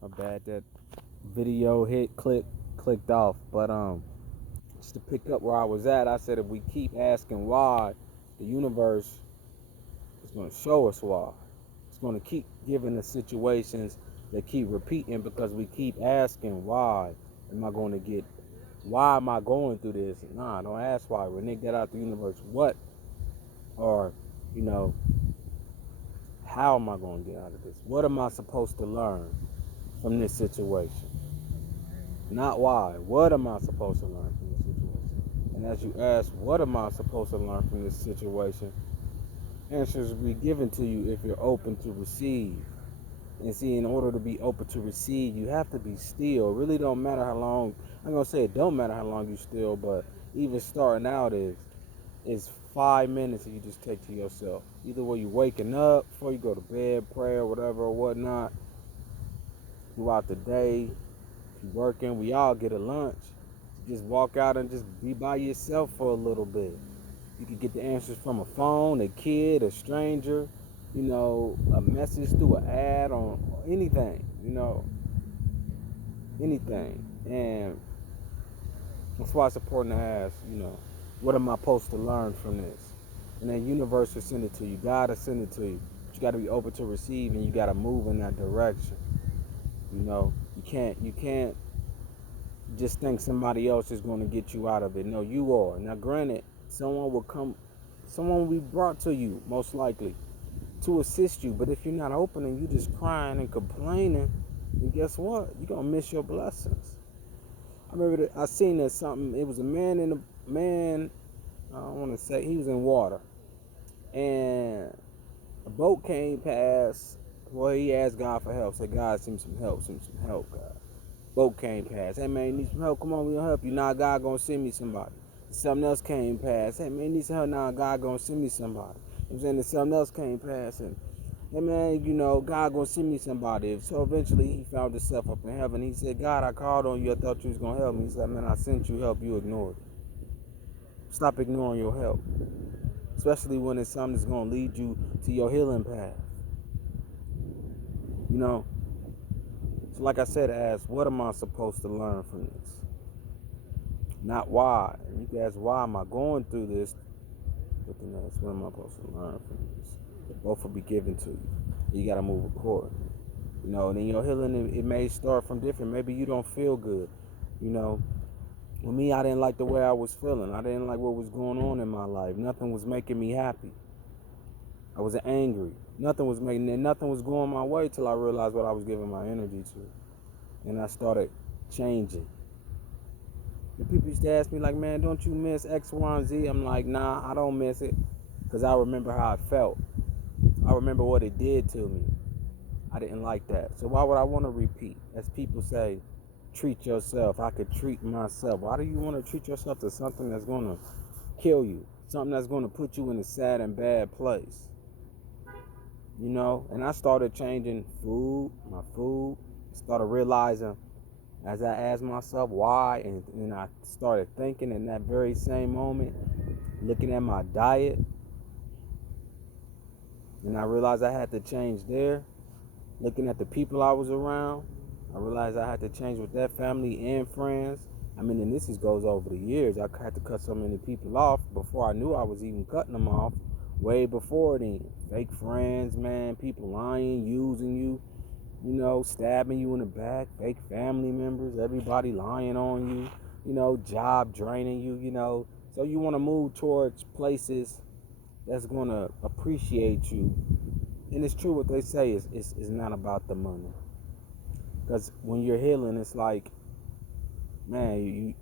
My bad, that video clicked off. But just to pick up where I was at, I said if we keep asking why, the universe is going to show us why. It's going to keep giving us situations that keep repeating because we keep asking why am I going to get, why am I going through this? Nah, don't ask why. Renege that out the universe. What, or you know, how am I going to get out of this? What am I supposed to learn from this situation? Not why. What am I supposed to learn from this situation? And as you ask, what am I supposed to learn from this situation? Answers will be given to you if you're open to receive. And see, in order to be open to receive, you have to be still. It really don't matter how long. I'm gonna say it don't matter how long you still, but even starting out is 5 minutes that you just take to yourself. Either when you waking up, before you go to bed, prayer, whatever or whatnot, throughout the day, if you working, we all get a lunch. Just walk out and just be by yourself for a little bit. You can get the answers from a phone, a kid, a stranger, a message through an ad on anything, anything. And that's why it's important to ask, what am I supposed to learn from this? And then universe will send it to you. God will send it to you. But you got to be open to receive, and you got to move in that direction. You can't just think somebody else is going to get you out of it. No, you are. Now, granted, someone will be brought to you, most likely, to assist you. But if you're not open and you just crying and complaining, then guess what? You're going to miss your blessings. I remember I seen that something. It was a man in a man. I don't want to say he was in water, and a boat came past. Well, he asked God for help. Said, God, send me some help. Send me some help, God. Boat came past. Hey man, you need some help? Come on, we'll help you. Now God gonna send me somebody. Something else came past. Hey man, you need some help? Now God gonna send me somebody. I'm saying that something else came past, and hey man, God gonna send me somebody. So eventually he found himself up in heaven. He said, God, I called on you. I thought you was gonna help me. He said, man, I sent you help. You ignored it. Stop ignoring your help, especially when it's something that's gonna lead you to your healing path. You know. So like I said, ask, what am I supposed to learn from this? Not why. And you can ask, why am I going through this? But then ask, what am I supposed to learn from this? Both will be given to you. You got to move accordingly. And in your healing, it may start from different. Maybe you don't feel good. With me, I didn't like the way I was feeling. I didn't like what was going on in my life. Nothing was making me happy. I was angry. Nothing was going my way till I realized what I was giving my energy to. And I started changing. The people used to ask me, like, man, don't you miss X, Y, and Z? I'm like, nah, I don't miss it. Because I remember how I felt. I remember what it did to me. I didn't like that. So why would I want to repeat? As people say, treat yourself. I could treat myself. Why do you want to treat yourself to something that's going to kill you? Something that's going to put you in a sad and bad place? And I started changing my food. Started realizing as I asked myself why, and I started thinking in that very same moment, looking at my diet, and I realized I had to change there. Looking at the people I was around, I realized I had to change with that family and friends. I mean, and goes over the years. I had to cut so many people off before I knew I was even cutting them off. Way before then, fake friends, man, people lying, using you, stabbing you in the back, fake family members, everybody lying on you, job draining you, So you want to move towards places that's going to appreciate you. And it's true what they say is not about the money. Because when you're healing, it's like, man,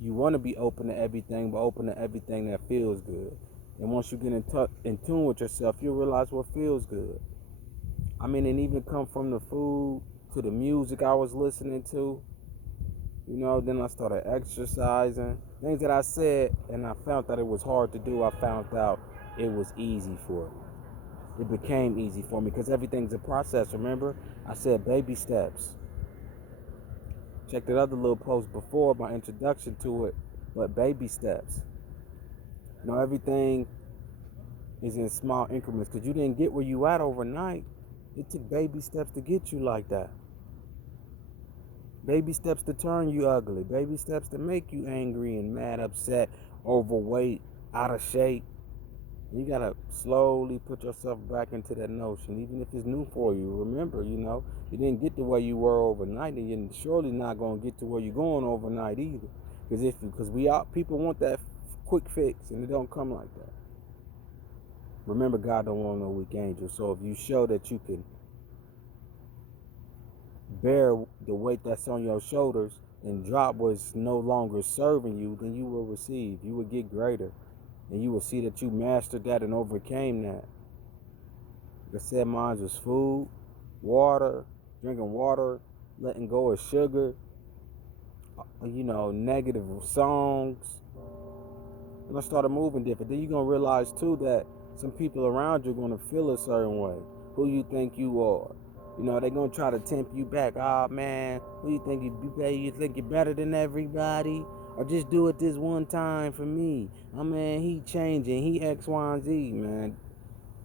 you want to be open to everything, but open to everything that feels good. And once you get in tune with yourself, you'll realize what feels good. I mean, and even come from the food to the music I was listening to. Then I started exercising. Things that I said, and I found that it was hard to do. I found out it was easy for me. It became easy for me because everything's a process. Remember, I said baby steps. Check that other little post before my introduction to it, but baby steps. Everything is in small increments because you didn't get where you at overnight. It took baby steps to get you like that. Baby steps to turn you ugly. Baby steps to make you angry and mad, upset, overweight, out of shape. You gotta slowly put yourself back into that notion, even if it's new for you. Remember, you didn't get to where you were overnight, and you're surely not gonna get to where you're going overnight either. Because people want that quick fix, and it don't come like that. Remember, God don't want no weak angel. So if you show that you can bear the weight that's on your shoulders and drop what's no longer serving you, then you will receive. You will get greater. And you will see that you mastered that and overcame that. Like I said, mine was food, water, drinking water, letting go of sugar, negative songs. And I started moving different. Then you're going to realize, too, that some people around you are going to feel a certain way. Who you think you are. They're going to try to tempt you back. Oh, man, who you think you think you're better than everybody? Or just do it this one time for me. Oh, man, he changing. He X, Y, and Z, man.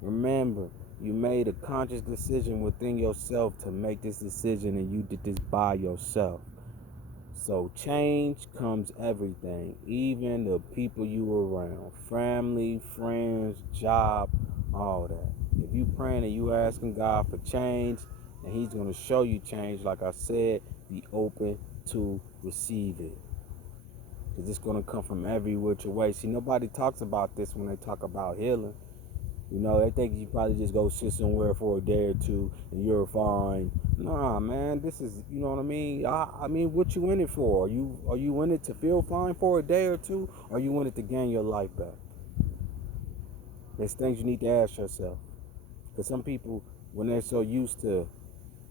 Remember, you made a conscious decision within yourself to make this decision, and you did this by yourself. So change comes everything, even the people you were around, family, friends, job, all that. If you praying and you asking God for change, and He's going to show you change, like I said, be open to receive it. Because it's going to come from every which way. See, nobody talks about this when they talk about healing. They think you probably just go sit somewhere for a day or two and you're fine. Nah, man, this is, you know what I mean? I mean, what you in it for? Are you in it to feel fine for a day or two? Or are you in it to gain your life back? There's things you need to ask yourself. Because some people, when they're so used to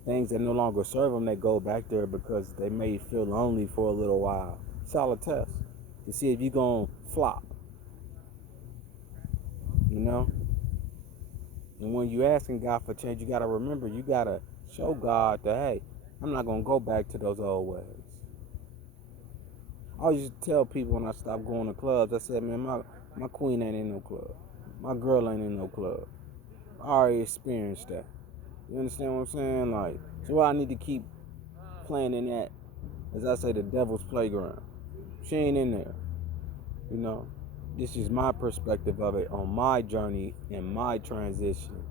things that no longer serve them, they go back there because they may feel lonely for a little while. It's all a test to see if you're going to flop. And when you asking God for change, you got to remember, you got to show God that, hey, I'm not going to go back to those old ways. I always used to tell people when I stopped going to clubs, I said, man, my queen ain't in no club. My girl ain't in no club. I already experienced that. You understand what I'm saying? Like, so I need to keep playing in that, as I say, the devil's playground. She ain't in there. This is my perspective of it on my journey and my transition.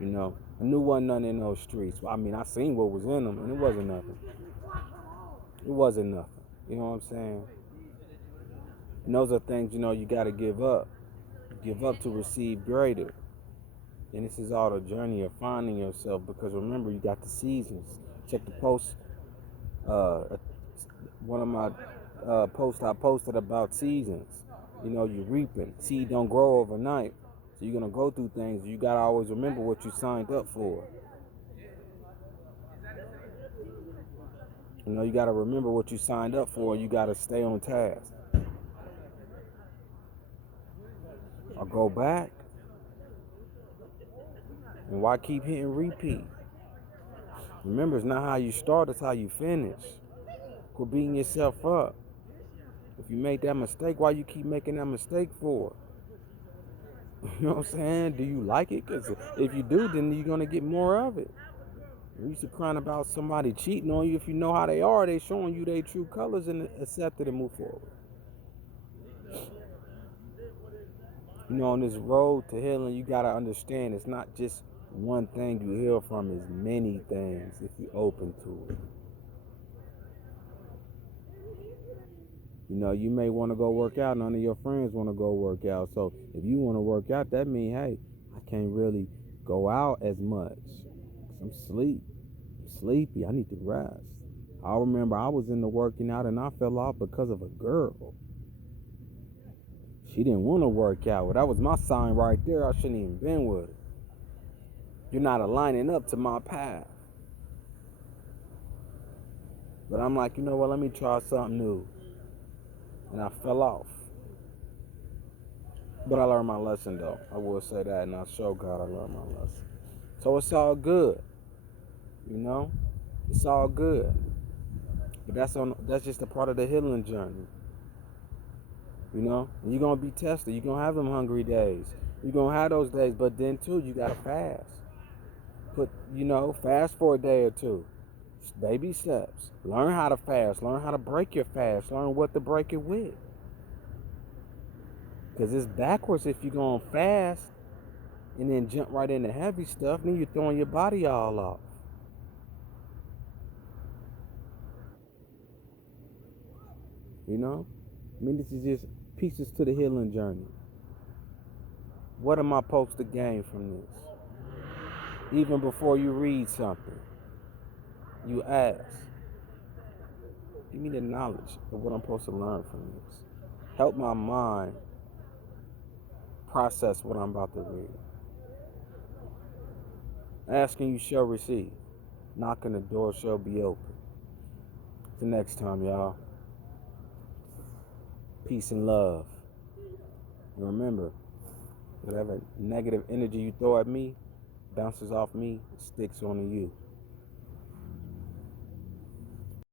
I knew wasn't nothing in those streets. I mean, I seen what was in them, and it wasn't nothing. It wasn't nothing. You know what I'm saying? And those are things, you got to give up. Give up to receive greater. And this is all the journey of finding yourself, because remember, you got the seasons. Check the post. One of my posts I posted about seasons. You reaping. Seed don't grow overnight. So you're going to go through things. You got to always remember what you signed up for. You got to remember what you signed up for. You got to stay on task. Or go back. And why keep hitting repeat? Remember, it's not how you start, it's how you finish. Quit beating yourself up. If you make that mistake, why you keep making that mistake for? You know what I'm saying? Do you like it? Because if you do, then you're going to get more of it. You used to crying about somebody cheating on you. If you know how they are, they showing you their true colors, and accept it and move forward. On this road to healing, you got to understand it's not just one thing you heal from, it's many things if you're open to it. You may want to go work out. None of your friends want to go work out. So if you want to work out, that means, hey, I can't really go out as much. I'm sleepy. I need to rest. I remember I was into working out and I fell off because of a girl. She didn't want to work out. Well, that was my sign right there. I shouldn't even been with her. You're not aligning up to my path. But I'm like, you know what? Let me try something new. And I fell off. But I learned my lesson, though. I will say that, and I show God I learned my lesson. So it's all good. It's all good. But that's just a part of the healing journey. And you're going to be tested. You're going to have them hungry days. You're going to have those days, but then, too, you got to fast. Fast for a day or two. Baby steps. Learn how to fast. Learn how to break your fast. Learn what to break it with. Because it's backwards if you're going fast and then jump right into heavy stuff. Then you're throwing your body all off. You know? I mean, this is just pieces to the healing journey. What am I supposed to gain from this? Even before you read something, you ask, give me the knowledge of what I'm supposed to learn from this. Help my mind process what I'm about to read. Asking, you shall receive. Knocking, the door shall be open. Till next time, y'all. Peace and love. And remember, whatever negative energy you throw at me bounces off me, sticks onto you.